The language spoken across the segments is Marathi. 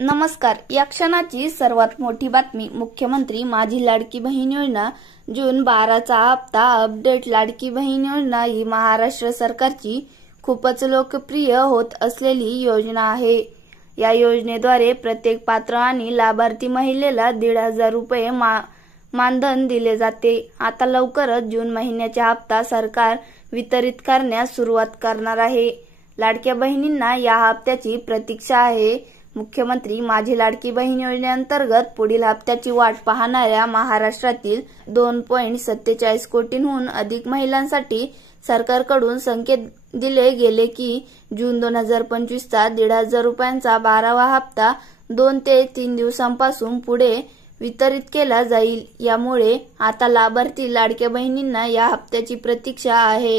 नमस्कार. या क्षणाची सर्वात मोठी बातमी. मुख्यमंत्री माझी लाडकी बहीण योजना जून 12चा हप्ता अपडेट. लाडकी बहीण योजना ही महाराष्ट्र सरकारची खूपच लोकप्रिय होत असलेली योजना आहे. या योजनेद्वारे प्रत्येक पात्र आणि लाभार्थी महिलेला 1,500 रुपये मानधन दिले जाते. आता लवकरच जून महिन्याचा हप्ता सरकार वितरित करण्यास सुरुवात करणार आहे. लाडक्या बहिणींना या हप्त्याची प्रतीक्षा आहे. मुख्यमंत्री माझी लाडकी बहीण योजनेअंतर्गत पुढील हप्त्याची वाट पाहणाऱ्या महाराष्ट्रातील 2.47 कोटींहून अधिक महिलांसाठी सरकारकडून संकेत दिले गेले की जून 2025चा 1,500 रुपयांचा 12वा हप्ता 2 ते 3 दिवसांपासून पुढे वितरित केला जाईल. यामुळे आता लाभार्थी लाडक्या बहिणींना या हप्त्याची प्रतीक्षा आहे.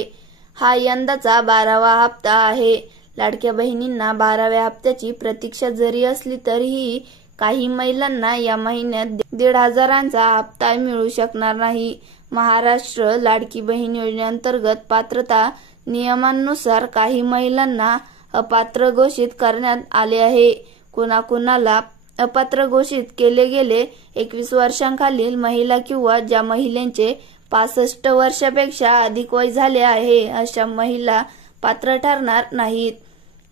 हा यंदाचा 12वा हप्ता आहे. लाडक्या बहिणींना 12व्या हप्त्याची प्रतीक्षा जरी असली तरीही काही महिलांना या महिन्यात 1,500चा हप्ता मिळू शकणार नाही. महाराष्ट्र लाडकी बहीण योजनेअंतर्गत पात्रता नियमांनुसार काही महिलांना अपात्र घोषित करण्यात आले आहे. कुणाकुणाला अपात्र घोषित केले गेले? 21 वर्षांखालील महिला किंवा ज्या महिलेचे 65 वर्षापेक्षा अधिक वय झाले आहे अशा महिला पात्र ठरणार नाहीत.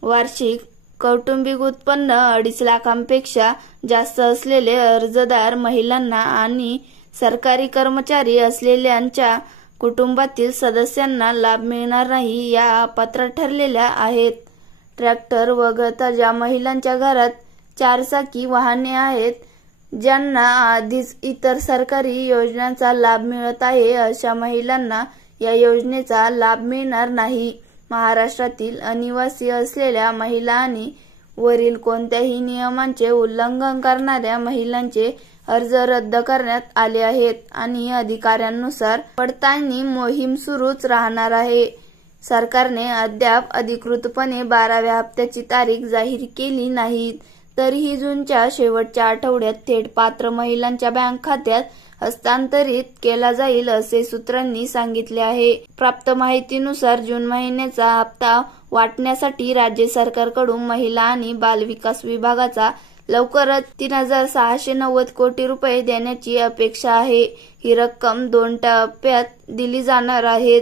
वार्षिक कौटुंबिक उत्पन्न 2.5 लाखांपेक्षा जास्त असलेले अर्जदार महिलांना आणि सरकारी कर्मचारी असलेल्यांच्या कुटुंबातील सदस्यांना लाभ मिळणार नाही या अपात्र ठरलेल्या आहेत. ट्रॅक्टर वगळता ज्या महिलांच्या घरात 4 चाकी वाहने आहेत, ज्यांना आधीच इतर सरकारी योजनांचा लाभ मिळत आहे अशा महिलांना या योजनेचा लाभ मिळणार नाही. महाराष्ट्रातील अनिवासी असलेल्या महिला आणि वरील कोणत्याही नियमांचे उल्लंघन करणाऱ्या महिलांचे अर्ज रद्द करण्यात आले आहेत आणि अधिकाऱ्यांनुसार पडताळणी मोहीम सुरूच राहणार आहे. सरकारने अद्याप अधिकृतपणे 12व्या हप्त्याची तारीख जाहीर केली नाही. तरीही जूनच्या शेवटच्या आठवड्यात थेट पात्र महिलांच्या बँक खात्यात हस्तांतरित केला जाईल असे सूत्रांनी सांगितले आहे. प्राप्त माहितीनुसार जून महिन्याचा हप्ता वाटण्यासाठी राज्य सरकारकडून महिला आणि बाल विकास विभागाचा लवकरच 3,690 कोटी रुपये देण्याची अपेक्षा आहे. ही रक्कम 2 टप्प्यात दिली जाणार आहे.